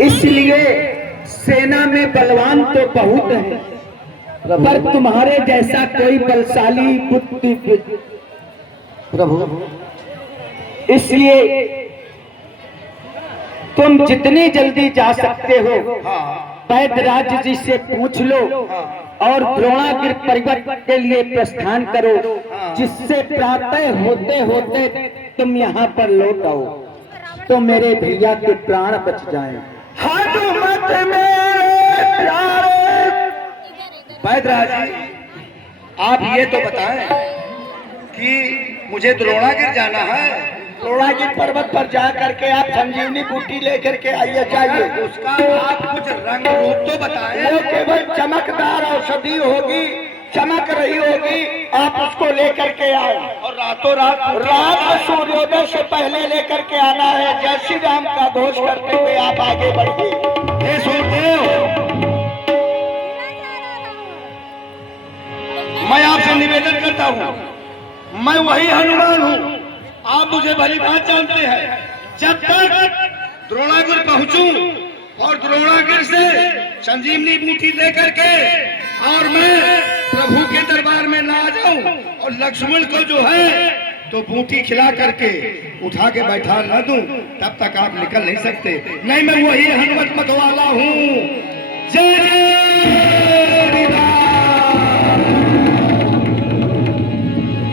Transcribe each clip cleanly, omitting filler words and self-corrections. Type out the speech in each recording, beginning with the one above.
इसलिए सेना में बलवान तो बहुत है, पर तुम्हारे जैसा कोई बलशाली बुद्धि प्रभु, इसलिए तुम जितनी जल्दी जा सकते हो वैद्यराज जी से पूछ लो और द्रोणागिर पर्वत के लिए प्रस्थान करो, जिससे प्रातः होते होते तुम यहाँ पर लौट आओ तो मेरे भैया के प्राण बच जाएं। हनुमत मेरे प्यारे। वैद्यराज जी, आप ये तो बताएं कि मुझे द्रोणागिर जाना है। द्रोणागिर पर्वत पर जा करके आप संजीवनी बूटी लेकर के आइए जाइए। उसका आप कुछ रंग रूप तो बताएं। वो केवल चमकदार औषधि होगी, चमक रही होगी, आप उसको लेकर के आए और रातों रात सूर्योदय से पहले लेकर के आना है। जय श्री राम का घोष करते हुए आप आगे बढ़िए। हे सुरदेव, मैं आपसे निवेदन करता हूँ, मैं वही हनुमान हूँ, आप मुझे भली बात जानते हैं। जब तक द्रोणागिर पहुंचूं और द्रोणागिर से संजीवनी बूटी लेकर के और मैं प्रभु के दरबार में ना आ जाऊं और लक्ष्मण को जो है तो बूटी खिला करके उठा के बैठा न दूं, तब तक आप निकल नहीं सकते। नहीं, मैं वही हनुमत मतवाला हूँ। जय श्री राम,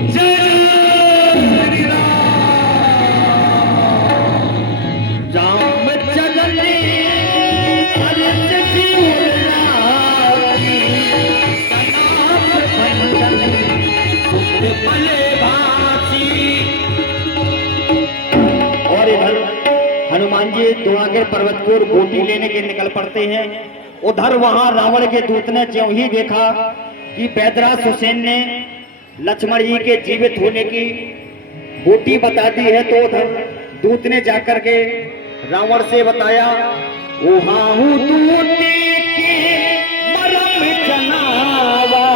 जय श्री राम। राम चलने और इधर हनुमान जी द्रोणागिर पर्वत को बूटी लेने के निकल पड़ते हैं। उधर वहां रावण के दूत ने ज्यों ही देखा कि वैद्यराज सुसेन ने लक्ष्मण जी के जीवित होने की बूटी बता दी है, तो उधर दूत ने जाकर के रावण से बताया, ओहाहू दूती के मरम जनावा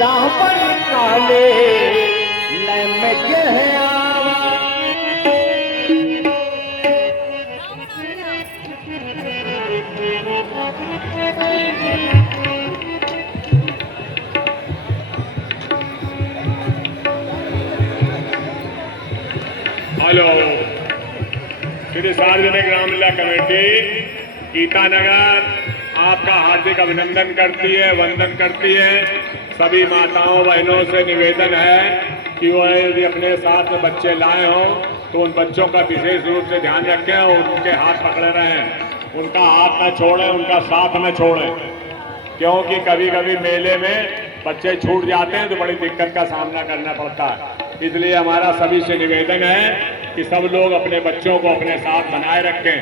रावण काले नैम गहरावा। हेलो, श्री सार्वजनिक रामलीला कमेटी गीतानगर आपका हार्दिक अभिनंदन करती है, वंदन करती है। सभी माताओं बहनों से निवेदन है कि वो यदि अपने साथ में बच्चे लाए हों तो उन बच्चों का विशेष रूप से ध्यान रखें और उनके हाथ पकड़े रहें, उनका हाथ न छोड़ें, उनका साथ न छोड़ें, क्योंकि कभी कभी मेले में बच्चे छूट जाते हैं तो बड़ी दिक्कत का सामना करना पड़ता है। इसलिए हमारा सभी से निवेदन है कि सब लोग अपने बच्चों को अपने साथ बनाए रखें,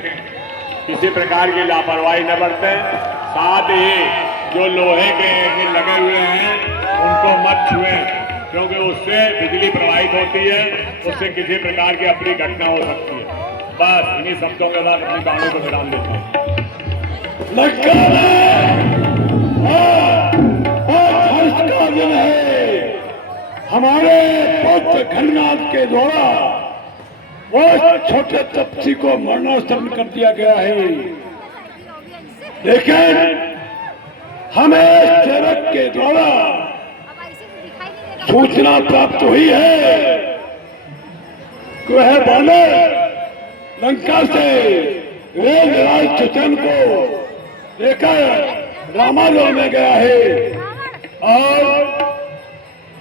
किसी प्रकार की लापरवाही न बरतें। साथ ही जो लोहे के एंगल लगे हुए हैं उनको मत छुएं, क्योंकि उससे बिजली प्रवाहित होती है, उससे किसी प्रकार की अप्रिय घटना हो सकती है। बस इन्हीं शब्दों के साथ अपनी कहानी को विराम देता हूँ। दिन है हमारे पुत्र घननाथ के द्वारा वो छोटे तपसी को मरणासन कर दिया गया है, लेकिन हमें सेवक के द्वारा सूचना प्राप्त हुई है कि वह बानर लंका से वेदराज सुसेन को लेकर रामालय में गया है और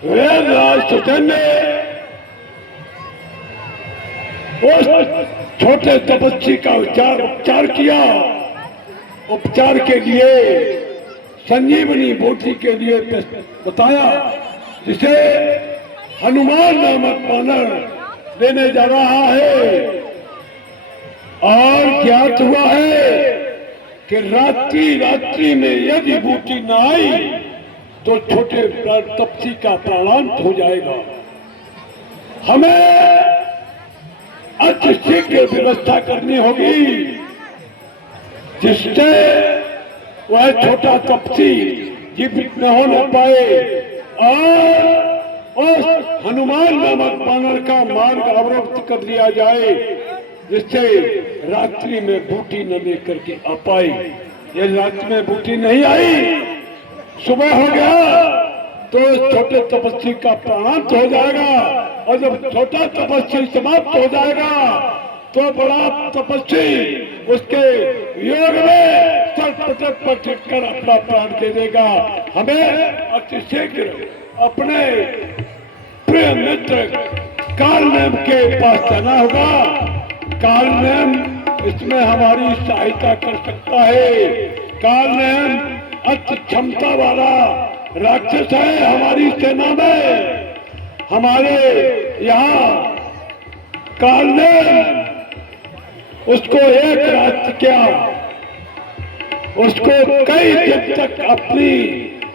वेदराज सुसेन ने उस छोटे तपस्वी का उपचार किया। उपचार के लिए संजीवनी बूटी के लिए बताया, जिसे हनुमान नामक बानर लेने जा रहा है। और ज्ञात हुआ है कि रात्रि में यदि बूटी न आई तो छोटे तपसी का प्राणांत हो जाएगा। हमें अति शीघ्र व्यवस्था करनी होगी जिससे वह छोटा तपसी जीवित न होने पाए और उस हनुमान नामक बानर का मार्ग अवरुद्ध कर दिया जाए जिससे रात्रि में बूटी न लेकर के आ पाई। ये रात्रि में बूटी नहीं आई, सुबह हो गया तो छोटे तपस्वी का प्राणांत हो जाएगा, और जब छोटा तपस्वी समाप्त हो जाएगा तो बड़ा तपस्वी उसके योग में सर्वपटक पर टिककर अपना प्राण दे देगा। हमें अति शीघ्र अपने प्रिय मित्र कालनेम के पास जाना होगा। कालनेम इसमें हमारी सहायता कर सकता है। कालनेम अति क्षमता वाला राक्षस है हमारी सेना में। हमारे यहाँ कालनेम उसको एक रात क्या, उसको कई दिन तक अपनी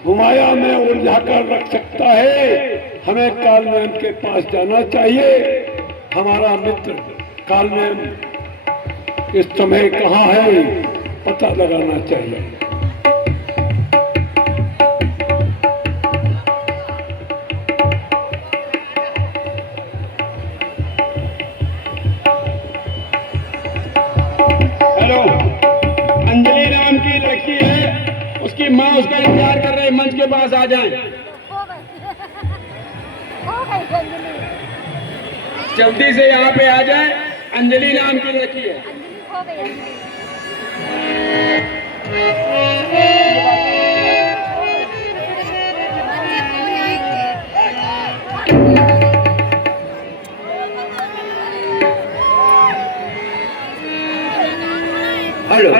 हुमाया में उलझा कर रख सकता है। हमें कालनेम के पास जाना चाहिए। हमारा मित्र कालनेम इस समय कहाँ है पता लगाना चाहिए। हेलो, अंजलि नाम की लड़की है, उसकी माँ उसका इंतजार कर रहे, मंच के पास आ जाएं। जल्दी से यहाँ पे आ जाए। अंजलि नाम की लड़की है। हेलो,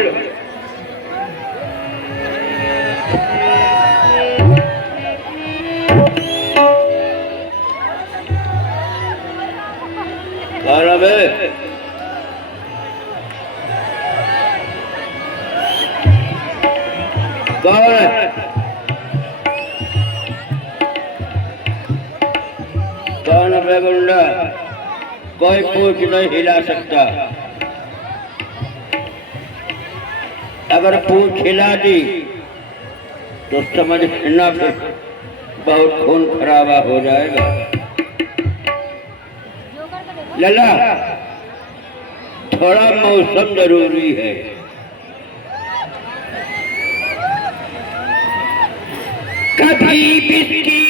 कौन है? कौन है गुंडा? कोई पूछ नहीं हिला सकता। अगर पूछ हिला दी तो समझ ना, फिर बहुत खून खराबा हो जाएगा। लला, थोड़ा मौसम जरूरी है। कभी बिजली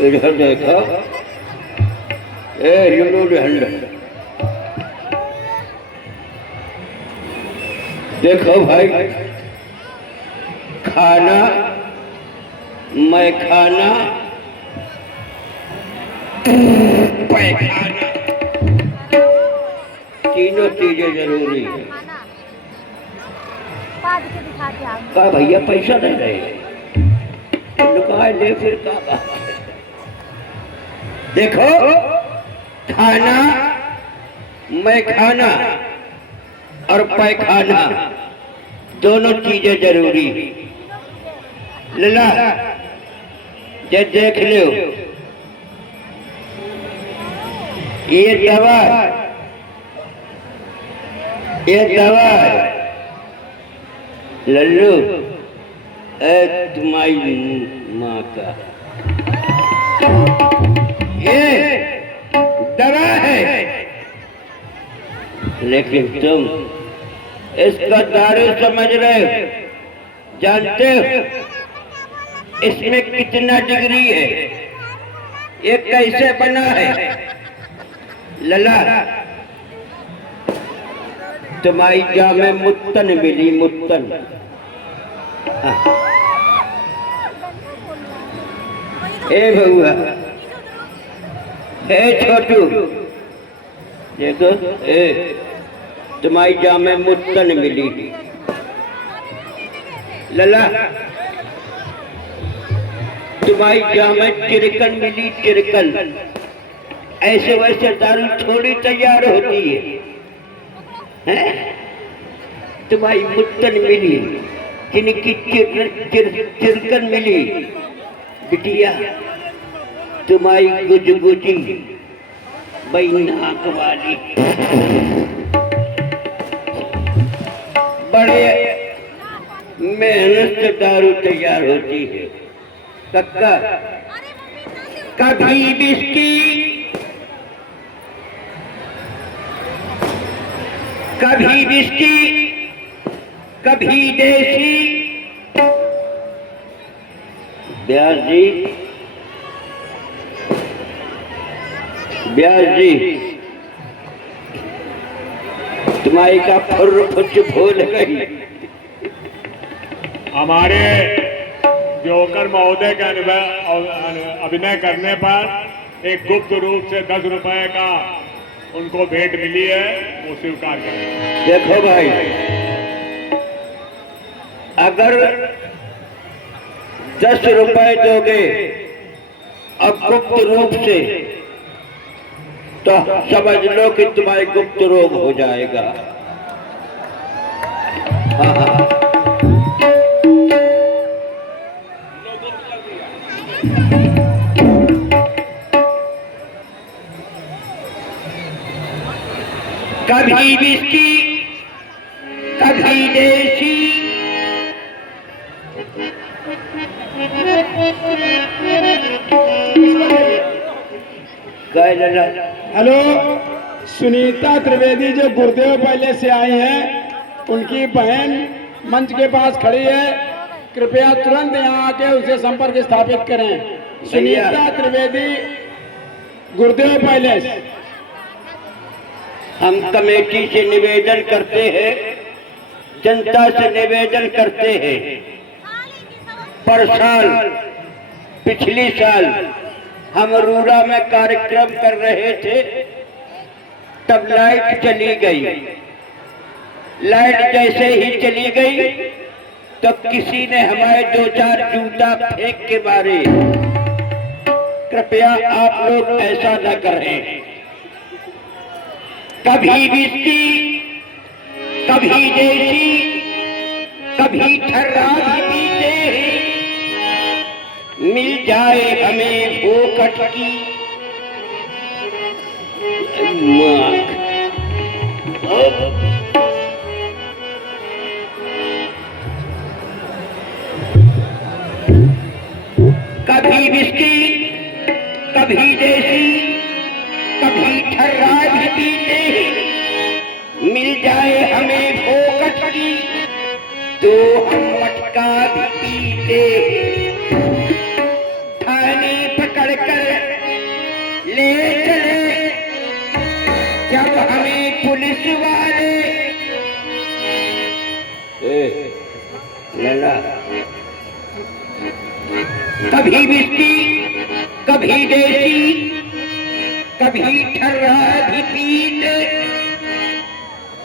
इधर देखो, देखो भाई, खाना, मैं खाना, पैखाना, तीनों चीजें जरूरी है। का भैया पैसा दे रहे लुकाए दे, फिर का बात है। देखो, खाना, मैं खाना और पैखाना दोनों चीजें जरूरी। लला, ये देख लो, ये दवा लल्लू तुम्हारी माँ का ये दवा है, लेकिन तुम इसका दारू समझ रहे हो, जानते हो इसमें कितना डिग्री है, ये कैसे बना है। लला, तुम्हारी जामे मुत्तन मिली, मुत्तन। ए बउआ, ए छोटू, देखो, तुम्हारी जामे मुत्तन मिली। लला, तुम्हारी जामे चिरकन मिली, चिरकन। ऐसे वैसे दारू थोड़ी तैयार होती है। तुम्हारी मुत्तन मिली, जिनकी चिरकन मिली। बिटिया, तुम्हारी गुजगुजी बई नाक वाली बड़े मेहनत से दारू तैयार होती है। कक्का कभी बिस्की कभी बिस्की कभी देसी। ब्यास जी तुम्हारी का फुर्र कुछ भूल गई। हमारे जोकर महोदय का अभिनय करने पर एक गुप्त रूप से 10 रुपए का उनको भेंट मिली है, वो स्वीकार करें। देखो भाई, अगर 10 रुपए दोगे अब गुप्त रूप से तो समझ लो कि तुम्हारे गुप्त रोग हो जाएगा। हाँ। कभी बिस्की कभी देसी। हेलो, सुनीता त्रिवेदी जो गुरुदेव पहले से आई हैं, उनकी बहन मंच के पास खड़ी है। कृपया तुरंत यहाँ आके उसे संपर्क स्थापित करें। सुनीता त्रिवेदी, गुरुदेव पैलेस। हम कमेटी से निवेदन करते हैं, जनता से निवेदन करते हैं, पर साल पिछली साल हम रूरा में कार्यक्रम कर रहे थे, तब लाइट चली गई। लाइट जैसे ही चली गई तो किसी ने हमारे 2-4 जूता फेंक के मारे। कृपया आप लोग ऐसा न करें। कभी बिस्की कभी देसी कभी ठर्रा भी पीते हैं, मिल जाए हमें वो कटकी। कभी बिस्की कभी देसी कभी ठर्रा भी पीते हैं, मिल जाए हमें वो कटकी तो हम मटका भी पीते हैं। थाने पकड़ कर ले चले जब हमें पुलिस वाले। लला कभी बिस्की कभी देसी कभी ठर्रा भी पीते,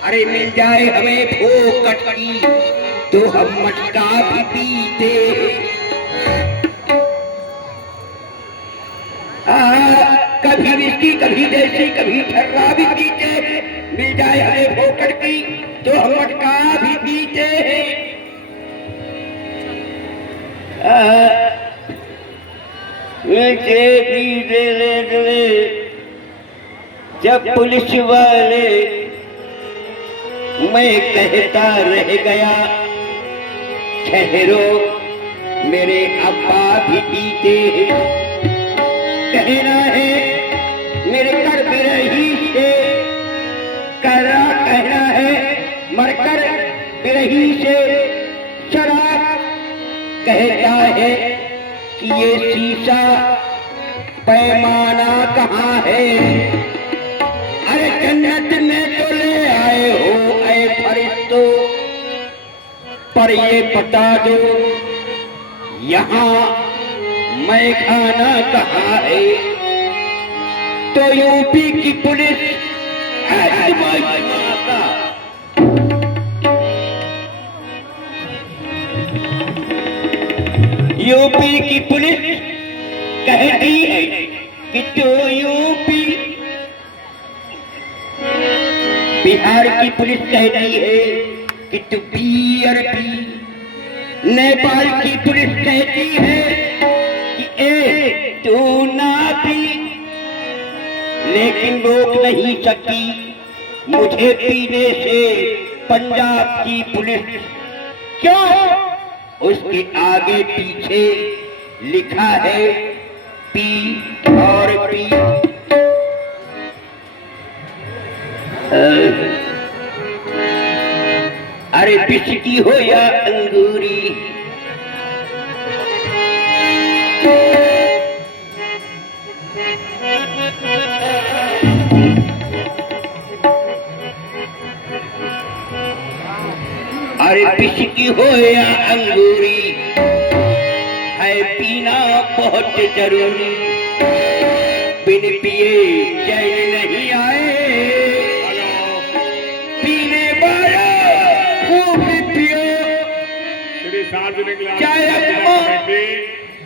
अरे मिल जाए हमें फोकट की तो हम मटका भी पीते। कभी बिस्की कभी देसी कभी ठर्रा भी पीते, मिल जाए हमें फोकट की तो हम मटका भी पीते। जब पुलिस वाले मैं कहता रह गया, ठहरो मेरे अब्बा भी पीते हैं। कहना है मेरे कर बिरही से कहना है मरकर बिरही से शराब। कहता है कि ये शीशा पैमाना कहाँ है। अरे जन्नत में तो ले आए हो ऐ फरिश्तों, पर ये बता दो यहाँ मैं खाना कहाँ है। तो यूपी की पुलिस यूपी की पुलिस कहती है कि तो यूपी, बिहार की पुलिस कहती है कि तू बियर पी, नेपाल की पुलिस कहती है कि तू ना पी, लेकिन रोक नहीं सकी मुझे पीने से पंजाब की पुलिस। क्यों? उसके आगे पीछे लिखा है पी और पी। अरे बिस्की हो या अंगूरी, अरे बिस्की हो या अंगूरी, है पीना बहुत जरूरी। बिन पिए चैन नहीं आए, पीने वाला खूब पियो। श्री सार्वजनिक जय लाभ कमेटी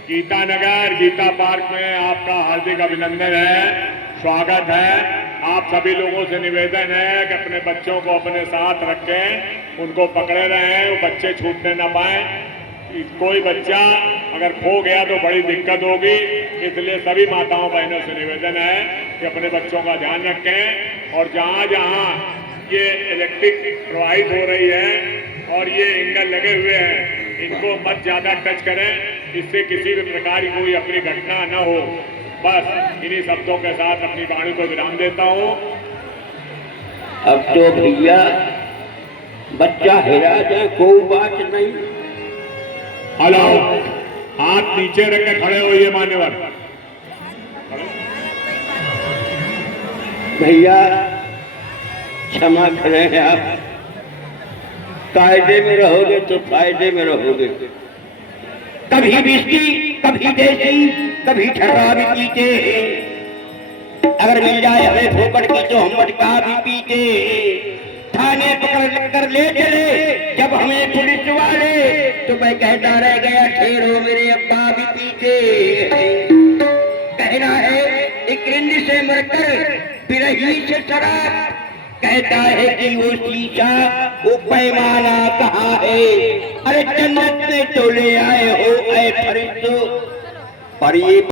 गीता नगर गीता पार्क में आपका हार्दिक अभिनंदन है, स्वागत है। आप सभी लोगों से निवेदन है कि अपने बच्चों को अपने साथ रखें, उनको पकड़े रहें, वो बच्चे छूटने ना पाए। कोई बच्चा अगर खो गया तो बड़ी दिक्कत होगी, इसलिए सभी माताओं बहनों से निवेदन है कि अपने बच्चों का ध्यान रखें। और जहाँ जहाँ ये इलेक्ट्रिक प्रवाहित हो रही है और ये एंगल लगे हुए हैं, इनको मत ज्यादा टच करें, इससे किसी भी प्रकार की कोई अपनी घटना न हो। बस इन्हीं शब्दों के साथ अपनी वाणी को विराम देता हूँ। अब तो भैया बच्चा हेरा जाए कोई बात नहीं। हेलो, हाथ नीचे रख के खड़े होइए मान्यवर। भैया क्षमा करें, आप कायदे में रहोगे तो फायदे में रहोगे। कभी बिस्की, कभी देसी, कभी ठर्रा भी पीते, अगर मिल जाए हमें फोकट की तो हम मटका भी पीते। थाने पकड़ कर ले चले जब हमें पुलिस वाले, तो मैं कहता रह गया ठहरो मेरे अब्बा भी पीते। कहना है एक रिंद से मरकर बिरही से शराब, कहता है कि वो शीशा वो पैमाना कहाँ है। अरे जन्नत में तो ले आए हो ऐ फरिश्तों, पर ये